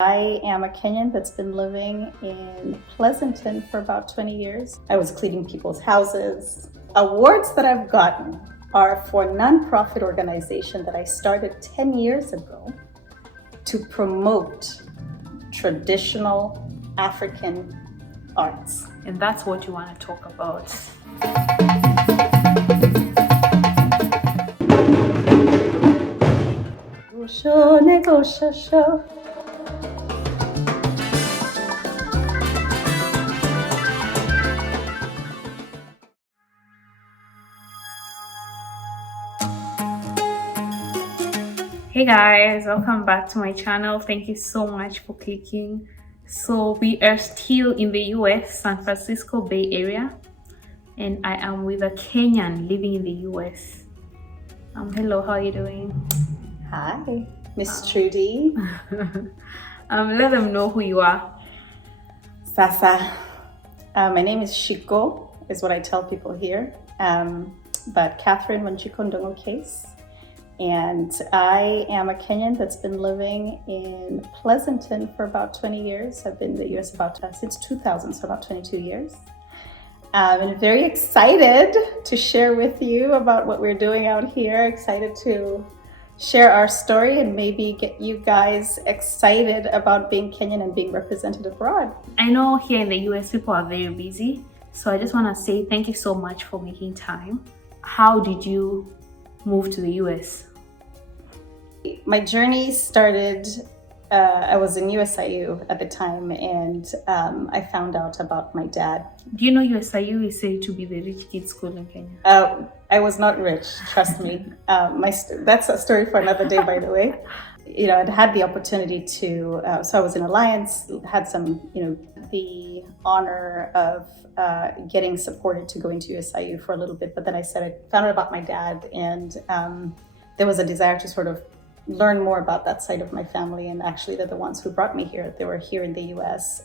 I am a Kenyan that's been living in Pleasanton for about 20 years. I was cleaning people's houses. Awards that I've gotten are for a nonprofit organization that I started 10 years ago to promote traditional African arts. And that's what you want to talk about. Hey guys, welcome back to my channel. Thank you so much for clicking. So we are still in the US, San Francisco Bay Area, and I am with a Kenyan living in the US. Hello, how are you doing? Hi, Miss Trudy. Let them know who you are. Sasa. My name is Shiko, is what I tell people here. But Catherine Wanjiko Ndongo case. And I am a Kenyan that's been living in Pleasanton for about 20 years. I've been in the US since 2000, so about 22 years. And very excited to share with you about what we're doing out here. Excited to share our story and maybe get you guys excited about being Kenyan and being represented abroad. I know here in the US people are very busy, so I just want to say thank you so much for making time. How did you move to the US? My journey started, I was in USIU at the time, and I found out about my dad. Do you know USIU is said to be the rich kids school in Kenya? I was not rich, trust me. That's a story for another day, by the way. You know, I'd had the opportunity to, so I was in Alliance, had some, the honor of getting supported to go into USIU for a little bit, but then I found out about my dad, and there was a desire to sort of learn more about that side of my family, and actually they're the ones who brought me here. They were here in the US.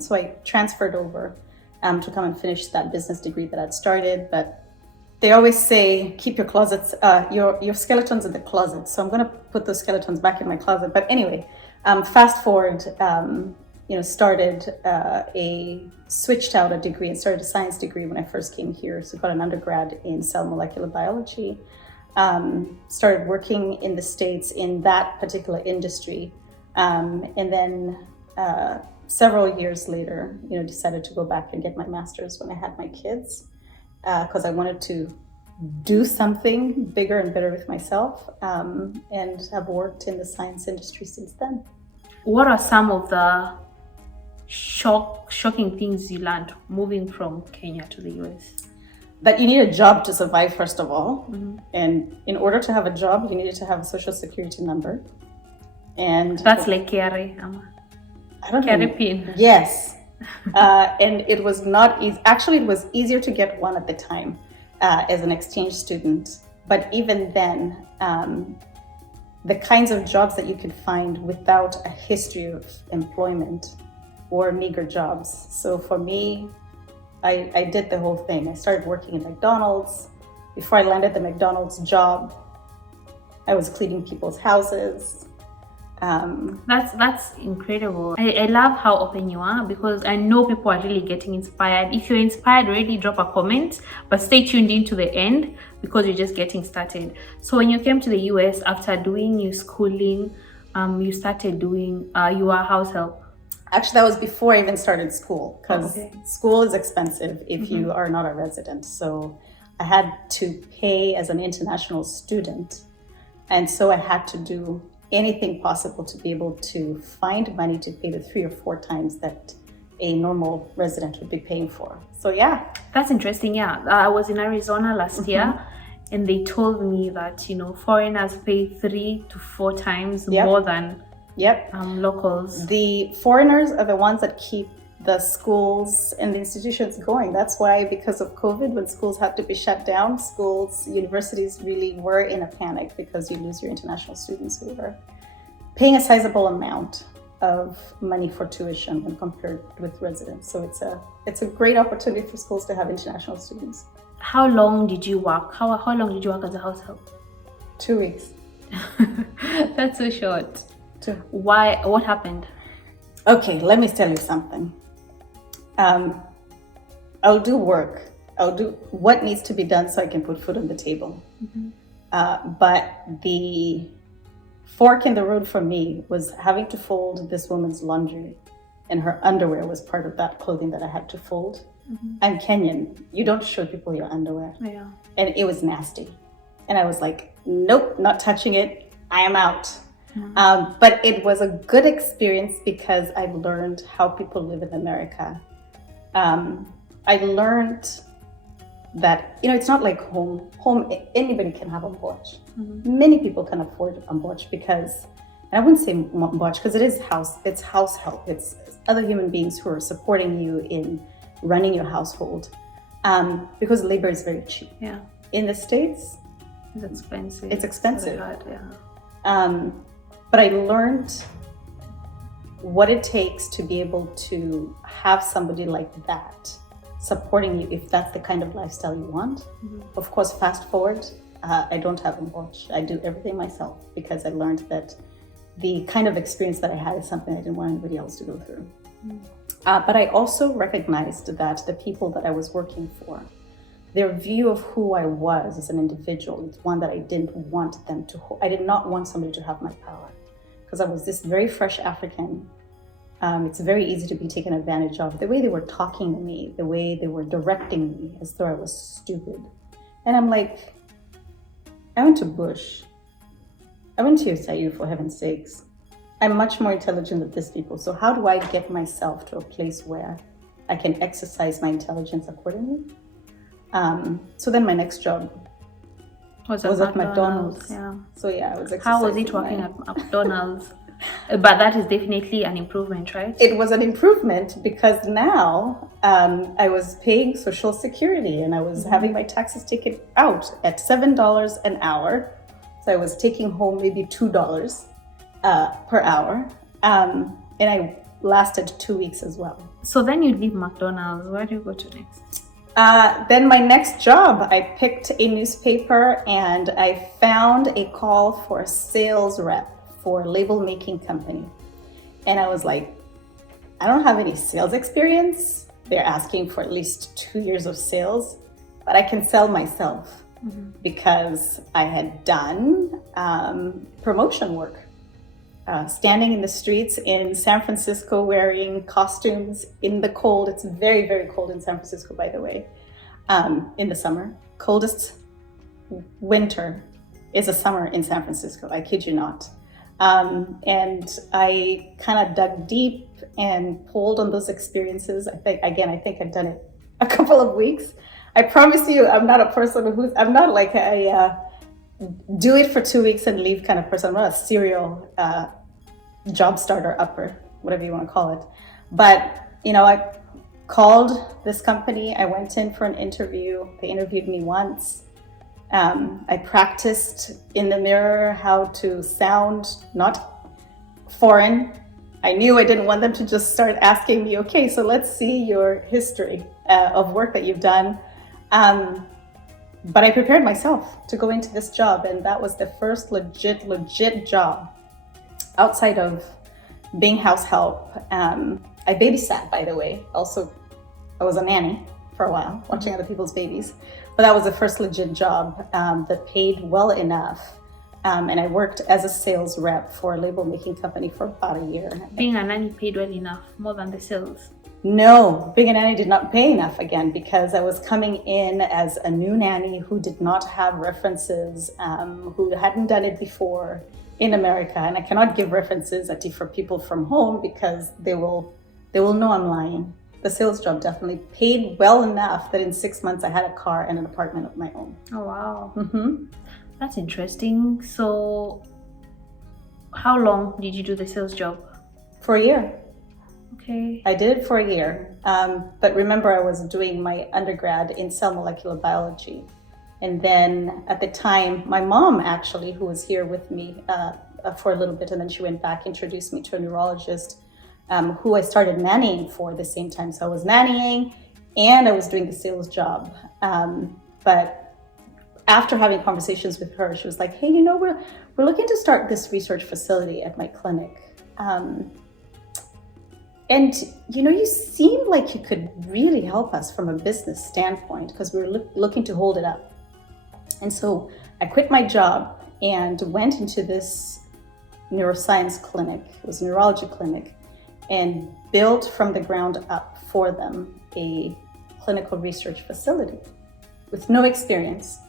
So I transferred over to come and finish that business degree that I'd started. But they always say, keep your closets, your skeletons in the closet. So I'm gonna put those skeletons back in my closet. But anyway, fast forward, switched out a degree and started a science degree when I first came here. So got an undergrad in cell molecular biology. Started working in the States in that particular industry. And then several years later, decided to go back and get my master's when I had my kids, because I wanted to do something bigger and better with myself, and have worked in the science industry since then. What are some of the shocking things you learned moving from Kenya to the US? That you need a job to survive, first of all. Mm-hmm. And in order to have a job, you needed to have a social security number. And that's like KRA. I don't know. PIN. Yes. And it was not easy. Actually, it was easier to get one at the time as an exchange student. But even then, the kinds of jobs that you could find without a history of employment were meager jobs. So for me, I did the whole thing. I started working at McDonald's. Before I landed the McDonald's job, I was cleaning people's houses. That's incredible. I love how open you are, because I know people are really getting inspired. If you're inspired already, drop a comment, but stay tuned into the end because you're just getting started. So when you came to the US after doing your schooling, you started doing your house help. Actually, that was before I even started school, because school is expensive if you are not a resident. So I had to pay as an international student. And so I had to do anything possible to be able to find money to pay the 3 or 4 times that a normal resident would be paying for. So yeah. That's interesting, yeah. I was in Arizona last year, and they told me that, foreigners pay 3 to 4 times more than locals. The foreigners are the ones that keep the schools and the institutions going. That's why, because of COVID, when schools had to be shut down, universities really were in a panic, because you lose your international students who are paying a sizable amount of money for tuition when compared with residents. So it's a great opportunity for schools to have international students. How long did you work? How long did you work as a house help? 2 weeks. That's so short. Too. Why? What happened? Okay, let me tell you something. I'll do work. I'll do what needs to be done so I can put food on the table. But the fork in the road for me was having to fold this woman's laundry, and her underwear was part of that clothing that I had to fold. I'm Kenyan. You don't show people your underwear. Yeah. And it was nasty. And I was like, nope, not touching it. I am out. But it was a good experience because I learned how people live in America. I learned that, it's not like home. Home, anybody can have a boch. Many people can afford a boch because, and I wouldn't say boch because it's house help. It's other human beings who are supporting you in running your household, because labor is very cheap. Yeah. In the States, it's expensive. It's expensive. Hard, yeah. But I learned what it takes to be able to have somebody like that supporting you if that's the kind of lifestyle you want. Of course, fast forward, I don't have a watch. I do everything myself because I learned that the kind of experience that I had is something I didn't want anybody else to go through. But I also recognized that the people that I was working for, their view of who I was as an individual is one that I didn't want them to hold. I did not want somebody to have my power because I was this very fresh African. It's very easy to be taken advantage of. The way they were talking to me, the way they were directing me as though I was stupid. And I'm like, I went to Bush. I went to USIU, for heaven's sakes. I'm much more intelligent than these people. So how do I get myself to a place where I can exercise my intelligence accordingly? So then my next job was at McDonald's. Yeah. So yeah, I was exercising. How was it working at McDonald's? But that is definitely an improvement, right? It was an improvement because now I was paying Social Security and I was having my taxes taken out at $7 an hour. So I was taking home maybe $2 per hour. And I lasted 2 weeks as well. So then you leave McDonald's. Where do you go to next? Then my next job, I picked a newspaper and I found a call for a sales rep for a label making company. And I was like, I don't have any sales experience. They're asking for at least 2 years of sales, but I can sell myself because I had done promotion work. Standing in the streets in San Francisco wearing costumes in the cold. It's very, very cold in San Francisco, by the way, in the summer. Coldest winter is a summer in San Francisco, I kid you not. And I kind of dug deep and pulled on those experiences. I think I've done it a couple of weeks. I promise you, I'm not a person I'm not like a do it for 2 weeks and leave kind of person. I'm not a serial job starter upper, whatever you want to call it. But, I called this company. I went in for an interview. They interviewed me once. I practiced in the mirror how to sound not foreign. I knew I didn't want them to just start asking me, okay, so let's see your history of work that you've done. But I prepared myself to go into this job, and that was the first legit job outside of being house help. I babysat, by the way. Also, I was a nanny for a while, watching other people's babies. But that was the first legit job that paid well enough. And I worked as a sales rep for a label making company for about a year. Being a nanny paid well enough, more than the sales? No, being a nanny did not pay enough again because I was coming in as a new nanny who did not have references, who hadn't done it before in America. And I cannot give references for people from home because they will know I'm lying. The sales job definitely paid well enough that in 6 months I had a car and an apartment of my own. Oh, wow. That's interesting. So how long did you do the sales job? For a year. Okay. I did it for a year. But remember, I was doing my undergrad in cell molecular biology. And then at the time, my mom actually, who was here with me for a little bit, and then she went back, introduced me to a neurologist who I started nannying for at the same time. So I was nannying and I was doing the sales job. But after having conversations with her, she was like, hey, we're looking to start this research facility at my clinic. And you seemed like you could really help us from a business standpoint because we were looking to hold it up. And so I quit my job and went into this neuroscience clinic, it was a neurology clinic, and built from the ground up for them a clinical research facility with no experience,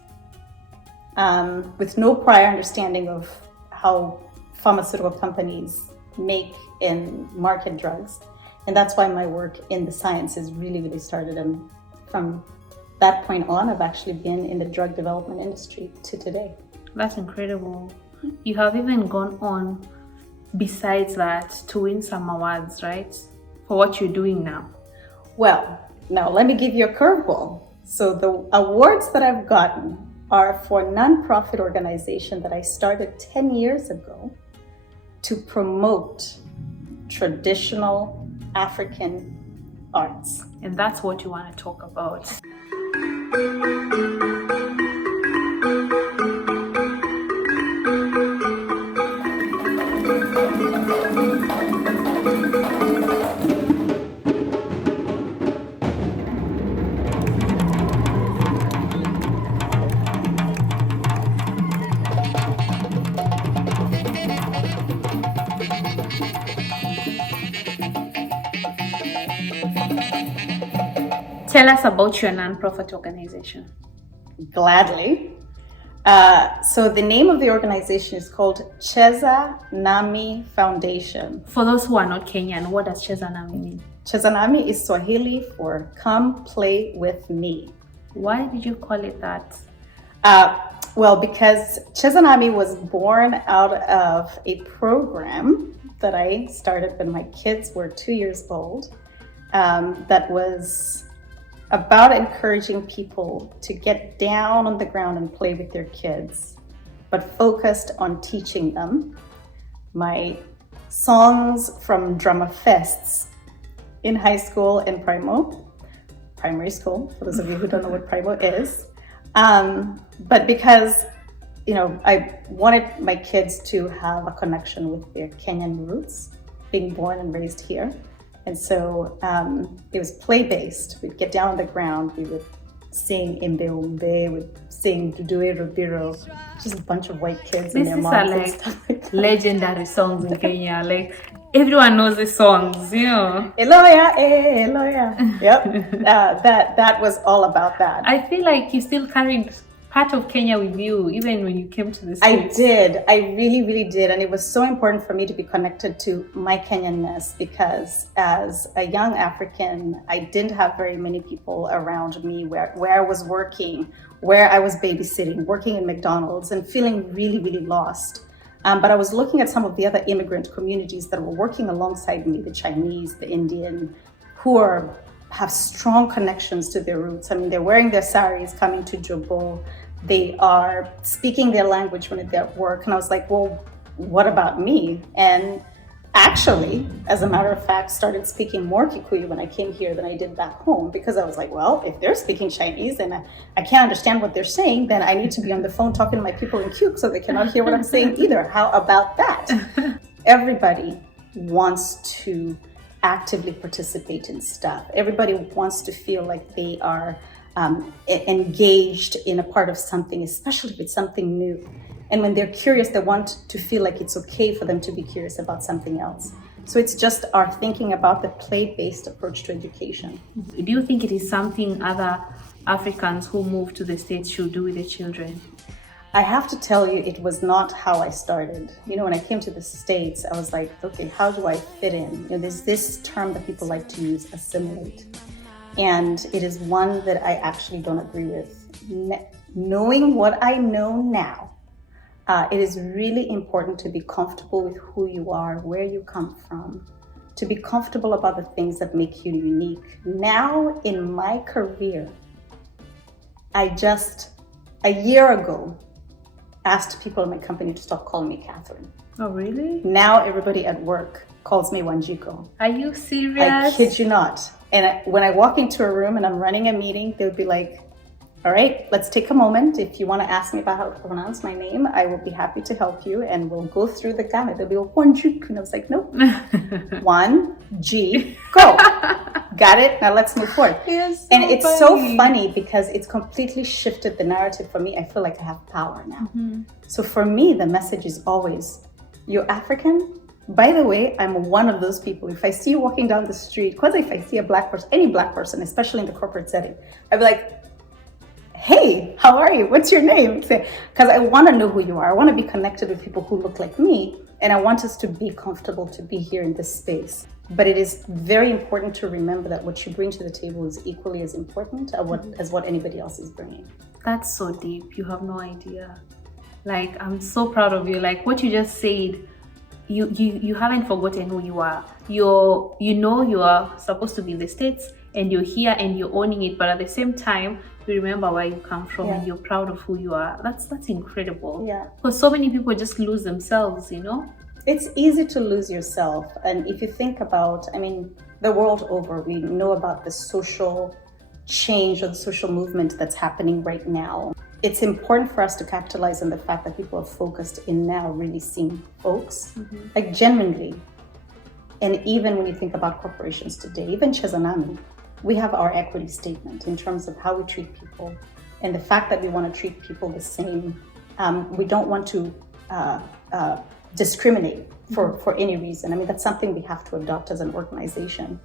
with no prior understanding of how pharmaceutical companies make and market drugs. And that's why my work in the sciences really started. And from that point on, I've actually been in the drug development industry to today. That's incredible. You have even gone on, besides that, to win some awards, right? For what you're doing now. Well, now let me give you a curveball. So the awards that I've gotten are for a nonprofit organization that I started 10 years ago to promote traditional African arts. And that's what you want to talk about. Tell us about your nonprofit organization. Gladly. So the name of the organization is called 𝙁𝙤𝙧 Foundation. For those who are not Kenyan, what does 𝙁𝙤𝙧 mean? 𝙁𝙤𝙧 is Swahili for come play with me. Why did you call it that? Well, because 𝙁𝙤𝙧 was born out of a program that I started when my kids were 2 years old, that was about encouraging people to get down on the ground and play with their kids, but focused on teaching them. My songs from drama fests in high school and primary school, for those of you who don't know what primo is. But because, I wanted my kids to have a connection with their Kenyan roots, being born and raised here. And so it was play-based. We'd get down on the ground, we would sing Imbe Umbe, we'd sing Dudue Rubiro, just a bunch of white kids and their moms and stuff like that. Legendary songs in Kenya. Like, everyone knows the songs, Eloya, Eloya. Yep, that was all about that. I feel like you still carried part of Kenya with you, even when you came to the States. I did. I really did. And it was so important for me to be connected to my Kenyanness because as a young African, I didn't have very many people around me where I was working, where I was babysitting, working in McDonald's and feeling really lost. But I was looking at some of the other immigrant communities that were working alongside me, the Chinese, the Indian, who have strong connections to their roots. I mean, they're wearing their saris, coming to Jobo. They are speaking their language when they're at work. And I was like, well, what about me? And actually, as a matter of fact, started speaking more Kikuyu when I came here than I did back home, because I was like, well, if they're speaking Chinese and I can't understand what they're saying, then I need to be on the phone talking to my people in Kuk so they cannot hear what I'm saying either. How about that? Everybody wants to actively participate in stuff. Everybody wants to feel like they are engaged in a part of something, especially if it's something new. And when they're curious, they want to feel like it's okay for them to be curious about something else. So it's just our thinking about the play-based approach to education. Do you think it is something other Africans who move to the States should do with their children? I have to tell you, it was not how I started. When I came to the States, I was like, okay, how do I fit in? There's this term that people like to use, assimilate. And it is one that I actually don't agree with. Knowing what I know now, it is really important to be comfortable with who you are, where you come from, to be comfortable about the things that make you unique. Now in my career, I just, a year ago, asked people in my company to stop calling me Catherine. Oh, really? Now everybody at work calls me Wanjiko. Are you serious? I kid you not. And when I walk into a room and I'm running a meeting, they would be like, All right, let's take a moment. If you want to ask me about how to pronounce my name, I will be happy to help you, and we'll go through the gamut. There'll be a one G, and I was like, nope. One G, go. Got it? Now let's move forward. And it's so funny because it's completely shifted the narrative for me. I feel like I have power now. So for me, the message is always, you're African. By the way, I'm one of those people. If I see you walking down the street, because if I see a black person, any black person, especially in the corporate setting, I'd be like, hey, how are you? What's your name? Because I want to know who you are. I want to be connected with people who look like me. And I want us to be comfortable to be here in this space. But it is very important to remember that what you bring to the table is equally as important as what anybody else is bringing. That's so deep. You have no idea. Like, I'm so proud of you. Like what you just said, you haven't forgotten who you are. You are supposed to be in the States, and you're here and you're owning it, but at the same time you remember where you come from, and you're proud of who you are. That's incredible. Yeah, because so many people just lose themselves, you know. It's easy to lose yourself. And if you think about, I mean, the world over, we know about the social change or the social movement that's happening right now. It's important for us to capitalize on the fact that people are focused in now really seeing folks, like genuinely. And even when you think about corporations today, even 𝙁𝙤𝙬𝙗, we have our equity statement in terms of how we treat people, and the fact that we want to treat people the same. We don't want to discriminate for any reason. I mean, that's something we have to adopt as an organization.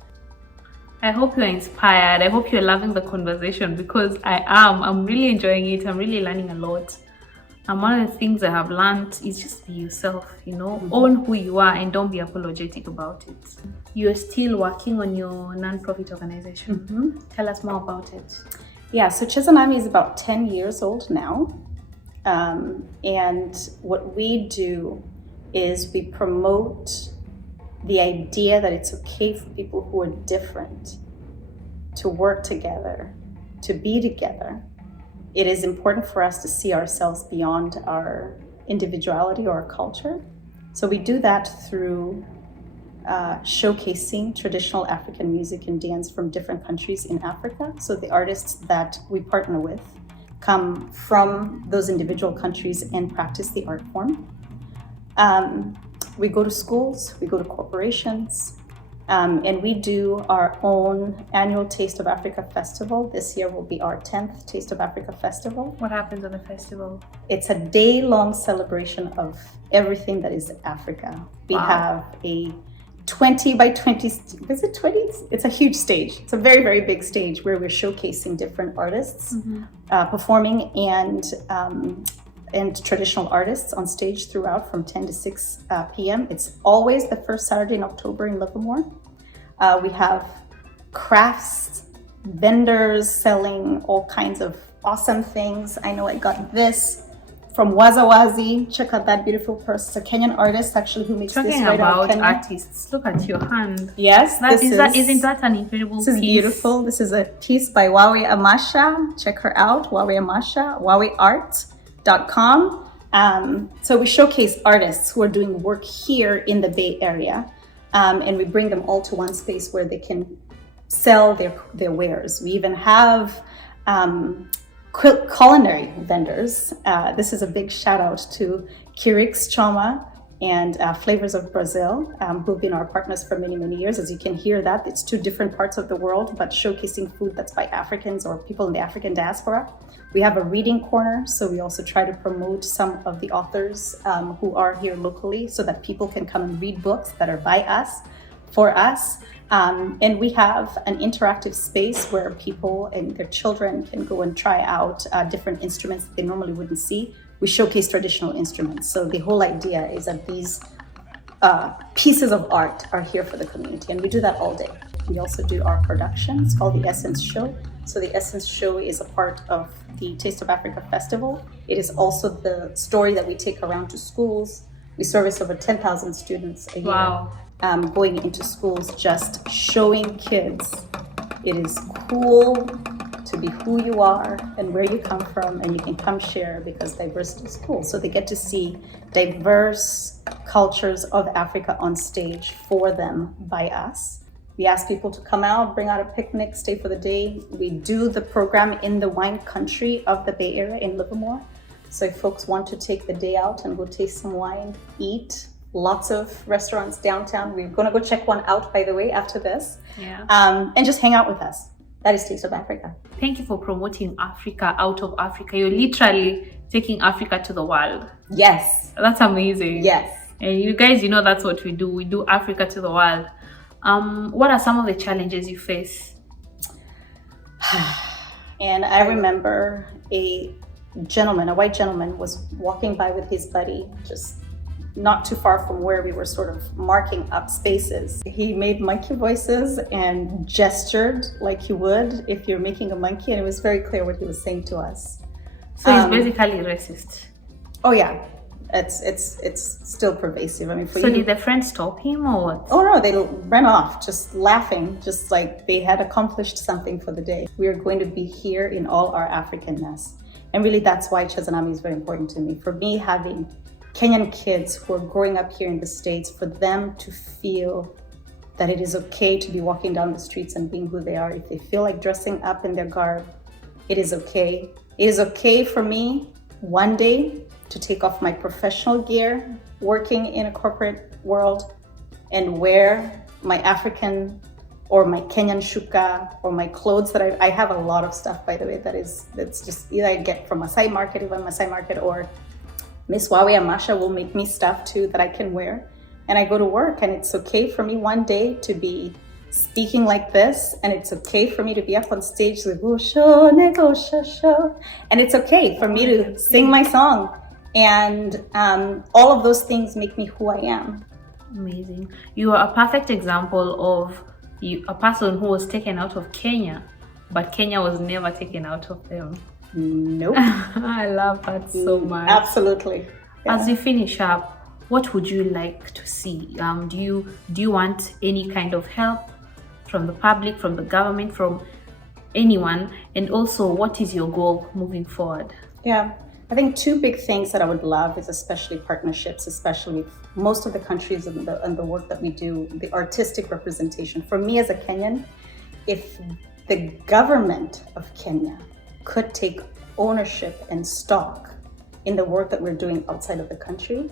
I hope you're inspired. I hope you're loving the conversation, because I am. I'm really enjoying it. I'm really learning a lot. And one of the things I have learned is just be yourself, you know, own who you are and don't be apologetic about it. You're still working on your non-profit organization. Tell us more about it. Yeah, so 𝙁𝙤𝙬𝙗 is about 10 years old now. And what we do is we promote the idea that it's okay for people who are different to work together, to be together. It is important for us to see ourselves beyond our individuality or our culture. So we do that through showcasing traditional African music and dance from different countries in Africa. So the artists that we partner with come from those individual countries and practice the art form. We go to schools, we go to corporations, and we do our own annual Taste of Africa Festival. This year will be our 10th Taste of Africa Festival. What happens on the festival? It's a day-long celebration of everything that is Africa. We have a 20 by 20, is it 20? It's a huge stage. It's a very, very big stage where we're showcasing different artists performing and traditional artists on stage throughout from 10 to 6 p.m. It's always the first Saturday in October in Livermore. We have crafts, vendors selling all kinds of awesome things. I know I got this from Wazawazi. Check out that beautiful purse. It's a Kenyan artist actually who makes this right out of Kenya. Artists, look at your hand. Yes, isn't that an incredible piece? This is beautiful. This is a piece by Wawe Amasha. Check her out, Wawe Amasha, waweart.com. So we showcase artists who are doing work here in the Bay Area, and we bring them all to one space where they can sell their wares. We even have culinary vendors. This is a big shout out to Kirik's Choma and Flavors of Brazil, who've been our partners for many, many years. As you can hear that, it's two different parts of the world, but showcasing food that's by Africans or people in the African diaspora. We have a reading corner, so we also try to promote some of the authors who are here locally so that people can come and read books that are by us, for us. And we have an interactive space where people and their children can go and try out different instruments that they normally wouldn't see. We showcase traditional instruments. So the whole idea is that these pieces of art are here for the community, and we do that all day. We also do our production. It's called the Essence Show. So the Essence Show is a part of the Taste of Africa Festival. It is also the story that we take around to schools. We service over 10,000 students a year. Wow. Going into schools, just showing kids it is cool to be who you are and where you come from, and you can come share because diversity is cool. So they get to see diverse cultures of Africa on stage for them by us. We ask people to come out, bring out a picnic, stay for the day. We do the program in the wine country of the Bay Area in Livermore. So if folks want to take the day out and go taste some wine, eat, lots of restaurants downtown. We're going to go check one out, by the way, after this. Yeah. And just hang out with us. That is Taste of Africa. Thank you for promoting Africa out of Africa. You're literally taking Africa to the world. Yes. That's amazing. Yes. And you guys, that's what we do. We do Africa to the world. What are some of the challenges you face? And I remember a white gentleman was walking by with his buddy, just not too far from where we were sort of marking up spaces. He made monkey voices and gestured like you would if you're making a monkey, and it was very clear what he was saying to us. So he's basically racist. Oh yeah, it's still pervasive. I mean, so did the friends stop him or what? Oh no, they ran off, just laughing, just like they had accomplished something for the day. We are going to be here in all our Africanness, and really that's why 𝙤𝙤𝙧 is very important to me. For me, having Kenyan kids who are growing up here in the States, for them to feel that it is okay to be walking down the streets and being who they are. If they feel like dressing up in their garb, it is okay. It is okay for me one day to take off my professional gear, working in a corporate world, and wear my African or my Kenyan shuka or my clothes that I have a lot of stuff, by the way, that's just either I get from Masai Market, even Masai Market, or Miss Wawe Amasha will make me stuff too that I can wear. And I go to work, and it's okay for me one day to be speaking like this, and it's okay for me to be up on stage with and it's okay for me to sing my song. And all of those things make me who I am. Amazing. You are a perfect example of a person who was taken out of Kenya, but Kenya was never taken out of them. Nope. I love that so much. Absolutely. Yeah. As we finish up, what would you like to see? Do you want any kind of help from the public, from the government, from anyone? And also, what is your goal moving forward? Yeah, I think two big things that I would love is especially partnerships, especially with most of the countries and the work that we do, the artistic representation. For me as a Kenyan, if the government of Kenya could take ownership and stock in the work that we're doing outside of the country.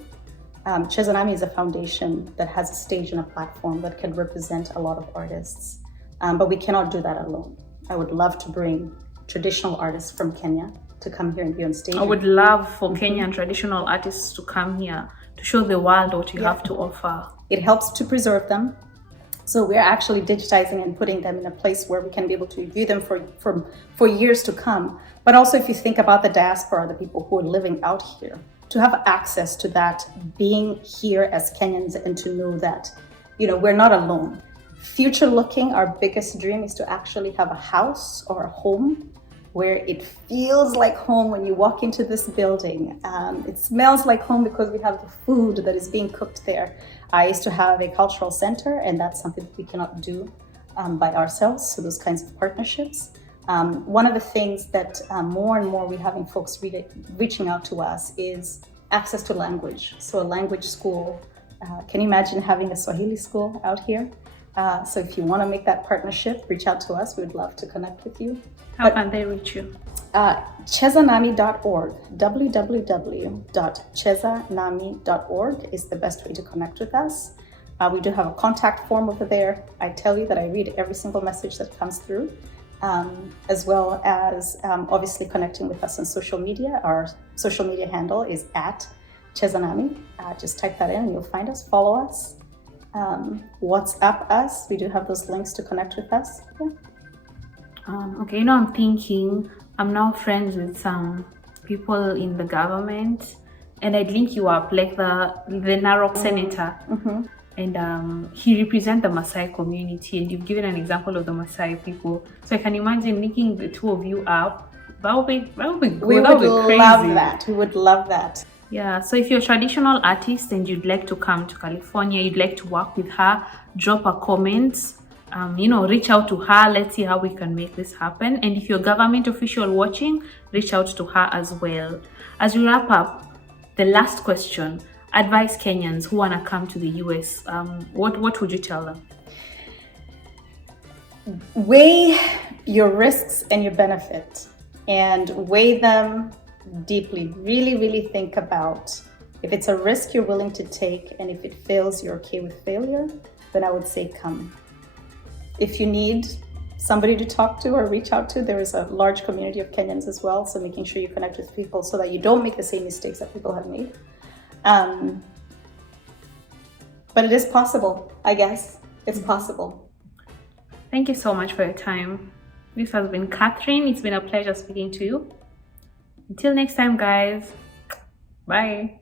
𝙤𝙤𝙧 is a foundation that has a stage and a platform that can represent a lot of artists, but we cannot do that alone. I would love to bring traditional artists from Kenya to come here and be on stage. I would love for Kenyan traditional artists to come here to show the world what you have to offer. It helps to preserve them. So we're actually digitizing and putting them in a place where we can be able to view them for years to come. But also if you think about the diaspora, the people who are living out here, to have access to that, being here as Kenyans, and to know that, we're not alone. Future looking, our biggest dream is to actually have a house or a home where it feels like home when you walk into this building. It smells like home because we have the food that is being cooked there. I used to have a cultural center, and that's something that we cannot do by ourselves, so those kinds of partnerships. One of the things that more and more we're having folks reaching out to us is access to language. So a language school. Can you imagine having a Swahili school out here? So if you want to make that partnership, reach out to us. We would love to connect with you. How can they reach you? 𝙤𝙤𝙧𝙗𝙤𝙧𝙗𝙤𝙧org, www.𝙤𝙤𝙧𝙗𝙤𝙧𝙗𝙤𝙧 is the best way to connect with us. We do have a contact form over there. I tell you that I read every single message that comes through, as well as obviously connecting with us on social media. Our social media handle is @𝙤𝙤𝙧𝙗𝙤𝙧. Just type that in and you'll find us, follow us. WhatsApp us. We do have those links to connect with us. Yeah. Okay, I'm thinking I'm now friends with some people in the government, and I'd link you up, like the Narok senator. Mm-hmm. And he represents the Maasai community, and you've given an example of the Maasai people. So I can imagine linking the two of you up. That would be good. We would love that. We would love that. Yeah, so if you're a traditional artist and you'd like to come to California, you'd like to work with her, drop a comment, reach out to her. Let's see how we can make this happen. And if you're a government official watching, reach out to her as well. As we wrap up, the last question, advise Kenyans who want to come to the US. What would you tell them? weigh your risks and your benefit, and weigh them deeply. Really, really think about if it's a risk you're willing to take, and if it fails, you're okay with failure, then I would say come. If you need somebody to talk to or reach out to, there is a large community of Kenyans as well, so making sure you connect with people so that you don't make the same mistakes that people have made. But it is possible, I guess. It's possible. Thank you so much for your time. This has been Catherine. It's been a pleasure speaking to you. Until next time, guys. Bye.